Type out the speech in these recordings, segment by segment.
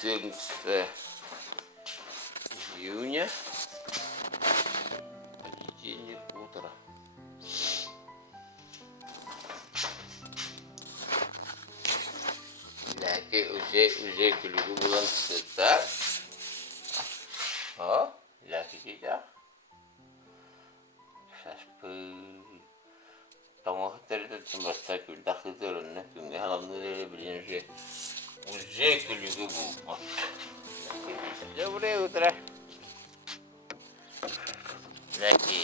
14 июня, понедельник, утро. Ләке үзе күлігі болан тұстар. О, ләке кейдақ. Шашпы. Тамақыттарды тұмбаста күлдақ күлдеріні күнге ғаламды білген уже күлігі бұл. Доброе утро. Ләке.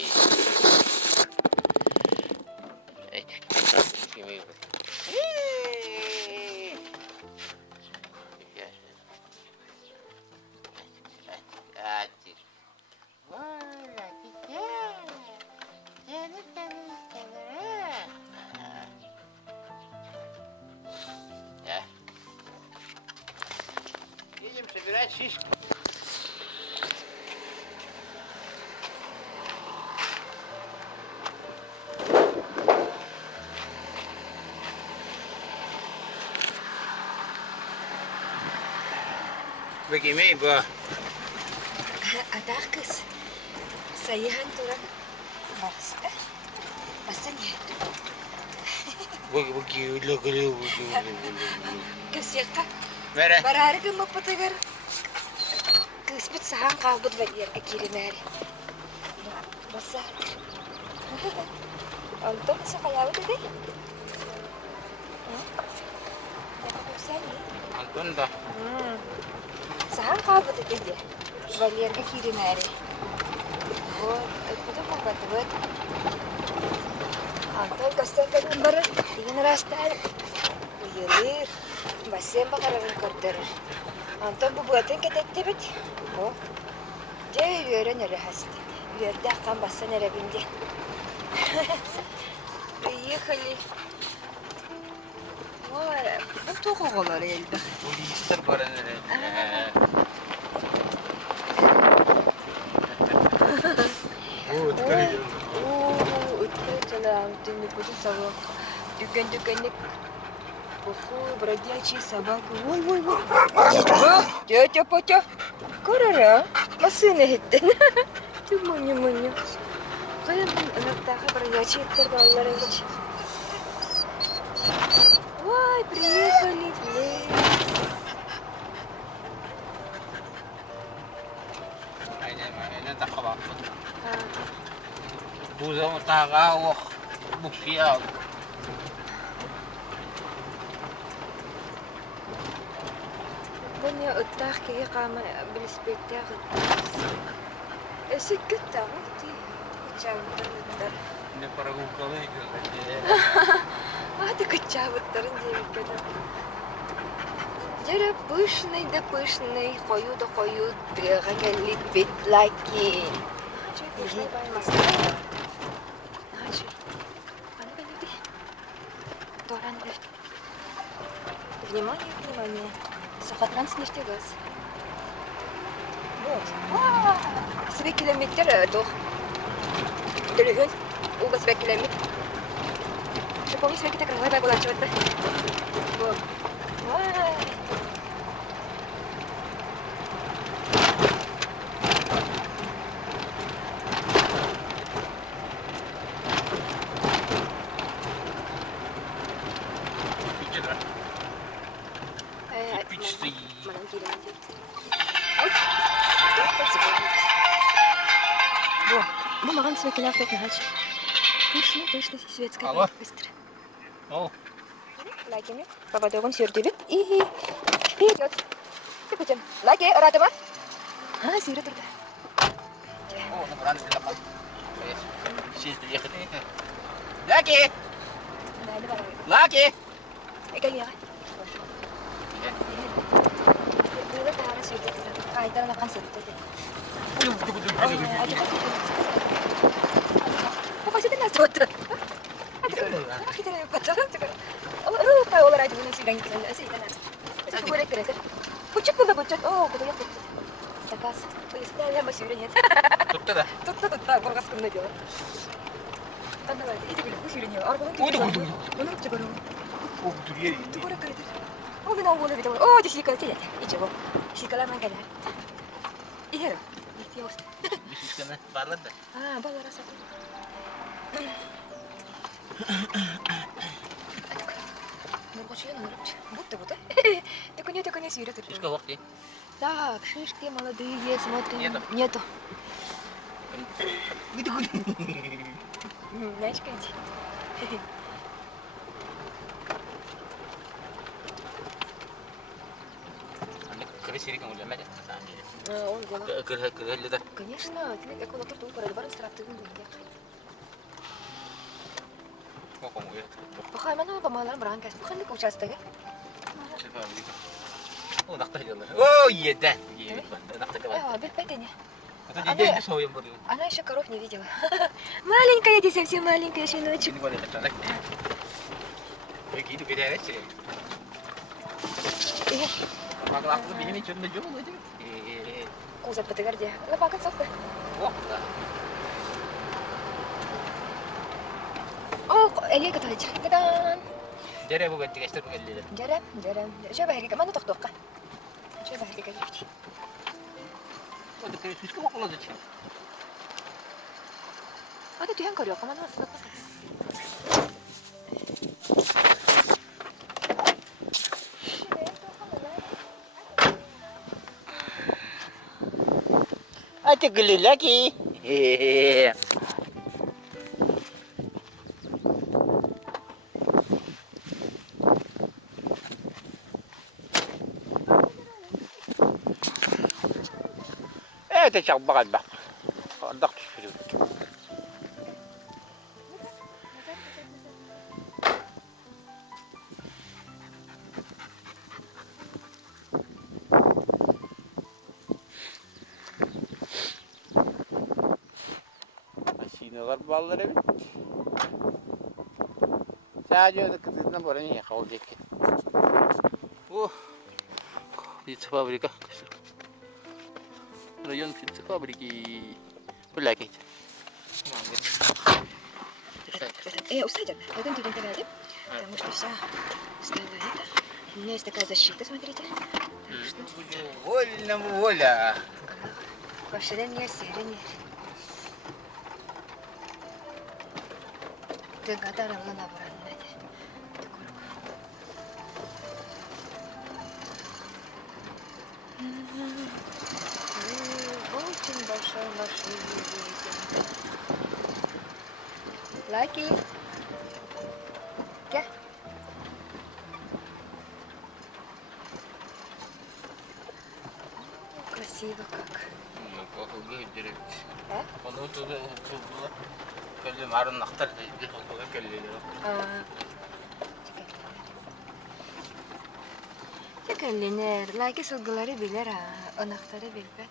Едем собирать шишки. Bagaimana, Bu? Ada kız. Sayıhan turun. Basta. Basta niye? Bagi. Kız yakta. Mere. Bararı gün mapatagar. Kız bit sahan kalbut bayır akiri meri. Basta. Alto nasa kayaw dede. Anton da. Sahan kalbut dede. Bayır akiri meri. Bu itu mau bantuan. Anton kasih ke nomor. Ingin rastar. Uyulir. Masih bakaran korder. Anton bubuatin kita tibet. Oh. Jadi yuran ada hasta. Yuran kan basan ada bindi. Приехали. Ой, ну только голова эльба. Polisler baran Утка ты не будешь собак. Дюкан-дюканник. Уху, бродячие собаки. Ой. Тетя Потя. Корора. Бассейн хиттен. Ты муни. Каян инактағы бродячие торгалары гэж. Ой, приехали. Aynen takaba. Bu zaman taga bu siyah. Bunnya uttah kaya kama بالسبيكتاغ. Sikit tahu ti. Kecawat. Ne para gukalı. А ты качават тарынжы kada. Жара пышный да пышный, кою да кою, брега галит бит лаки. Внимание. Сахатранс нефтегаз. Вот. Себе километр дух. Телефон. Угас себе километр. Ты помнишь, как ты крылая была чего-то? Вот. Мы могли себе километр нахать. Точно, светская. Алло. Быстро. О. Лакими по дорогам сюрдебит и идет. Ты путем. Лаки, радова. Сюрдебит туда. О, ну правильно, это там. Сейчас приехали. Лаки! Лаки! Икалия. Dulu tahan sюрдебит. Itu nak sюрдебит. Apa sih tenas buat? Kita nak pacaran juga. Oh, kau orang aja ni sidang kita sih tenas. Itu boleh kerja. Pucuk pun pucuk. Oh, kita ya pucuk. Takas. Istilah masih urangnya. Tuttu. Bagas kena jo. Anda lagi itu bila masih urangnya. Orang tu. Mana tu baru? Oh, tu dia. Itu boleh kerja. Minä olen kuullut, että tisikalla tiedät. Itse voi. Tisikalla mä en käydä. Ihero. Ihti jos. Missä parlada? Paljon rasa. Нургучина нургуч. Будто. Так не сюрет. Сколько вакти? Так, шишки молодые, смотрим. Нету? Нету. Gitu gitu. Мячка иди. Красивый как улема, да? Он голова. Красивый да. Конечно, ты как он тут укоры, баран страпты гынды. Сколько му это? Пахай мана бамалар бранкас. Ханды участогы. О, нахтаялар. О, еда. Нахтагалар. Бельпедене. Это день шоуем был. Она еще коров не видела. Маленькая, здесь совсем маленькая щеночек. Не более так. Какие-то перевести. Могла бы меня ничего не делать. Кузов по тверде. Лопака цокка. О, да. О, Элия катач. Кадан. Дерево будет текстер будет. Жарам. Шоба هيك كمان تخطوقة. شوف هيك كيف. Вот это фишка около зачем? هذا تيان كوريو كمان ما Ataquli lagi. Это чакбагал ба. Дак түшүрүп. Машиналар баллары бит. Сажода кытына борын кабыл кеткен. О, пицца фабрика. Район пицца фабрики. Бляки. Усадят. Пойдем туда рядом. Потому что вся стала это. У меня есть такая защита, смотрите. Вольно воля. Пошиrenir. Ты гадаром на набранное. Очень большой машине едем. Лаки. क्या? Красиво как. А? Текелленер, лаки сылгылары билер, анахтары билбет.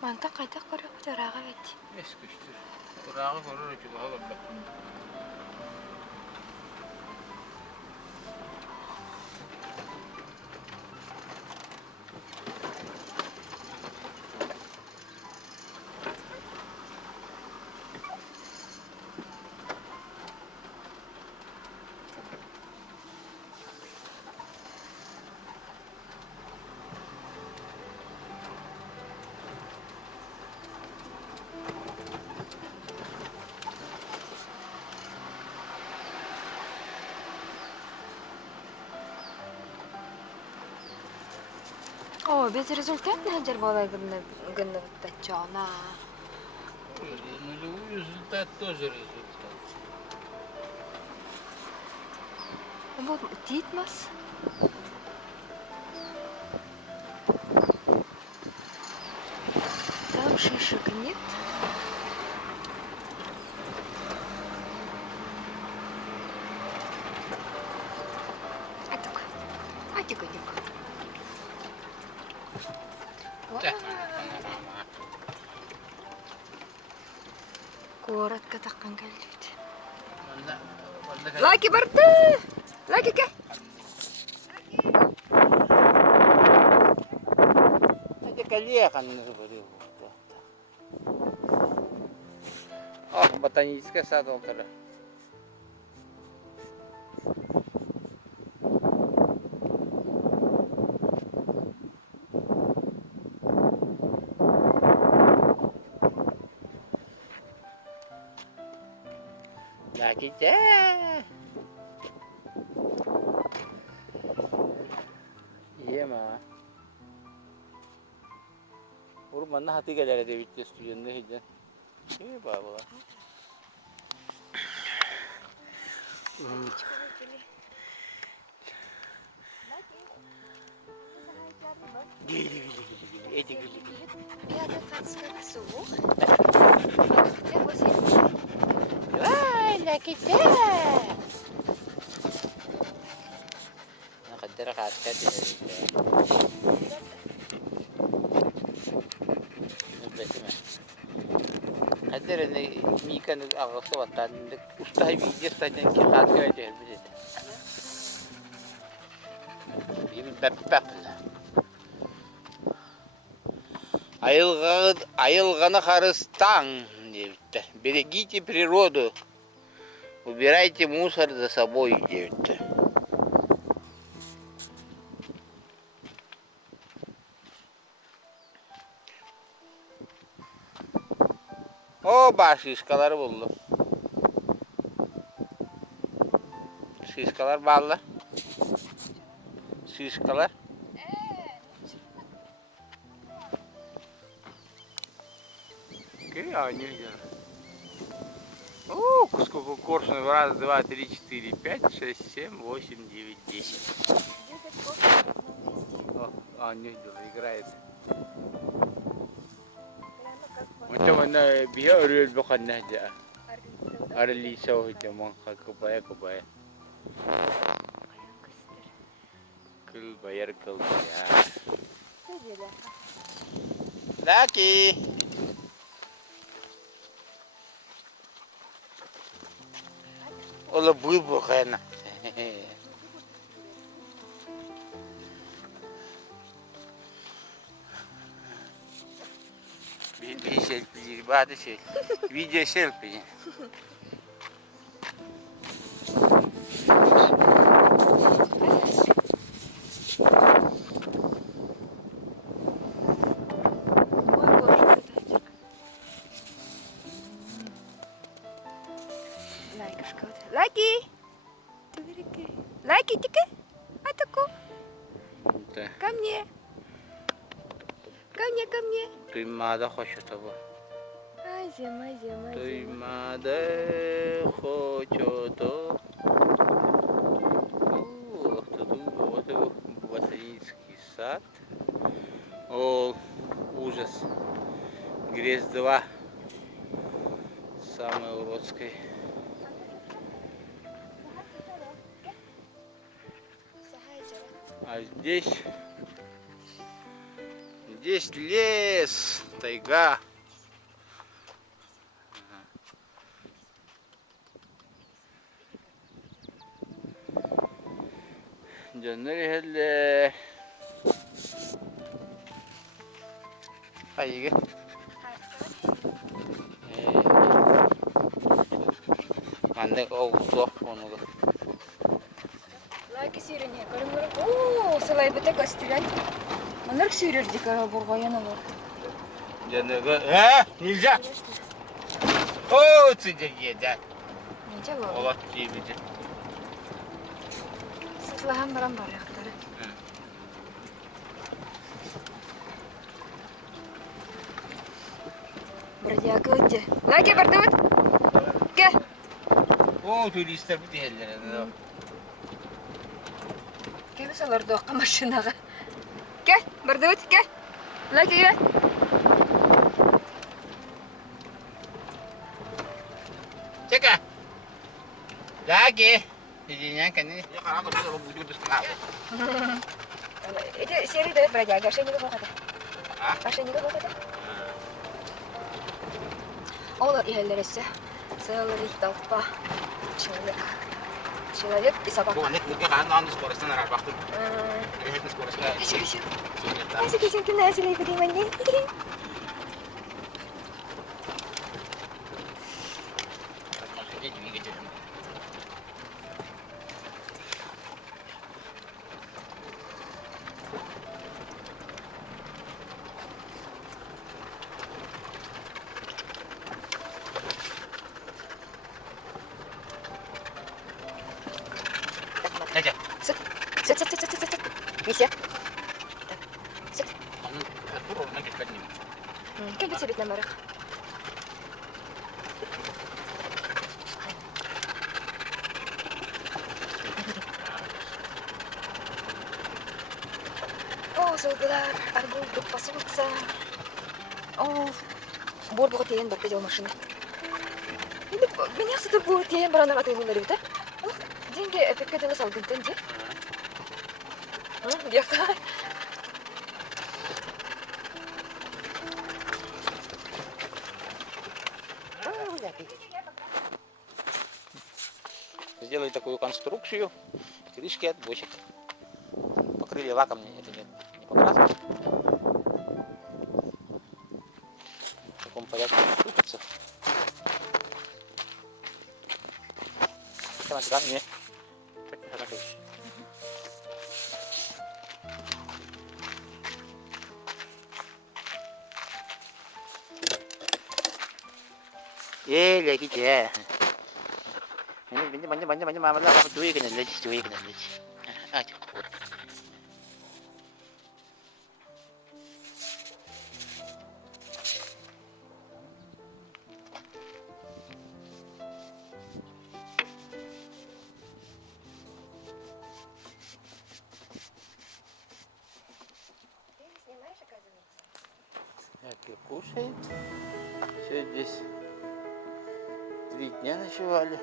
Манта кайта көрөп төрага бет. Эскүштүр. Турагы көрөр үчүн алып. О, без результат наджар бала гынны тачана. Нулевой результат тоже результат. Вот титмас. Там шишек нет. Атик. Город катаккан калдыт. Лаки барды. Лаки ке? Это коллега, ботанический сад олтары. Лаките. Ема. Урманна хаты келер де битте студентны хиден. Баба. Гели. Эти гели. Я так хотела сух. Ай, лаките. Нахаддара хатка Хаддара микан агысы ватан устай видео статен ки хатка жер билет. Бим баппак. Айылғаны қарыстан, депті. Берегите природу, убирайте мусор за собой, депті. Оба, шишкалар болды. Шишкалар балды. Шишкалар. Они где? О, сколько коршунов. Раз, два, три, четыре, пять, шесть, семь, восемь, девять, 10. А, не видел, играет. Вот она бьет, буханна, да. Арли сауди, манха, кубая. Кылбаяр. Лаки. Ола бульбу хайна. Bir selfie, bazı şey. Video selfie. Лайки, тика? А тако? Ко мне. Ко мне. Туймада хочет того. Зима. Туймада хочет то. Вот его ботанический сад. О, ужас. Грязь 2. Самая уродская. А здесь лес, тайга. Жанры Хайге. Анда оуздоқ онуга. Лайки сүйрене, көріңдер. О, солай бітек астыран. Манар сүйрерді кара борғаян олар. Жанры, нельзя. О, цыдя еда. Нече бұл? Олат жебеде. Сызлаған барам бар яқтары. Бірдегі өтте. Лайки барды өт. Ке? О, туристер бұл дейелер. Кебіс оларды оққа машинаға. Ке? Барды өт, ке? Лайки ке? Чека. Лайки. Иденян кәне. Я қарақы бұл бұйды бұстыға. Это серый дает бродяга, ошейника қоқады. Ошейника қоқады. Ол иһеллер өссө. Целый толпа. Человек и собака. Бұл әнет мүлге қағанды аңды скоростан арар бақтым. Әрекетін скоростан. Әсі кесен күнді әсілей бұдеймін не? сылгылар, арбулдук басыбытса. Ол, бор бұғы тейен бапты жау машина. Енді, мен яқсыды бұл тейен баранар атылылар өті. Денге әпекке дылы салгынтын де. Яқа. Сделали такую конструкцию, крышки от бочек. Покрыли лаком, это не покраска. В таком порядке крутится. Килограмм не. Lagi je. Banyak mama lah apa cuy kena lagi. Ah, cukup. Яки кушает. Все здесь 3 дня ночевали.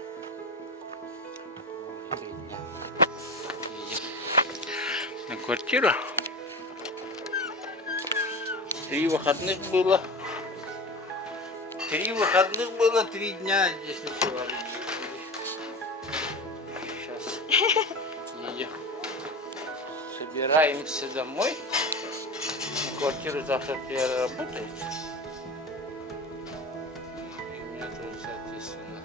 3 дня. Едем на квартиру. 3 выходных было. 3 выходных было, 3 дня здесь ночевали. Сейчас едем. Собираемся домой. Квартира завтра работает. И у меня тоже, соответственно,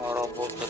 работа.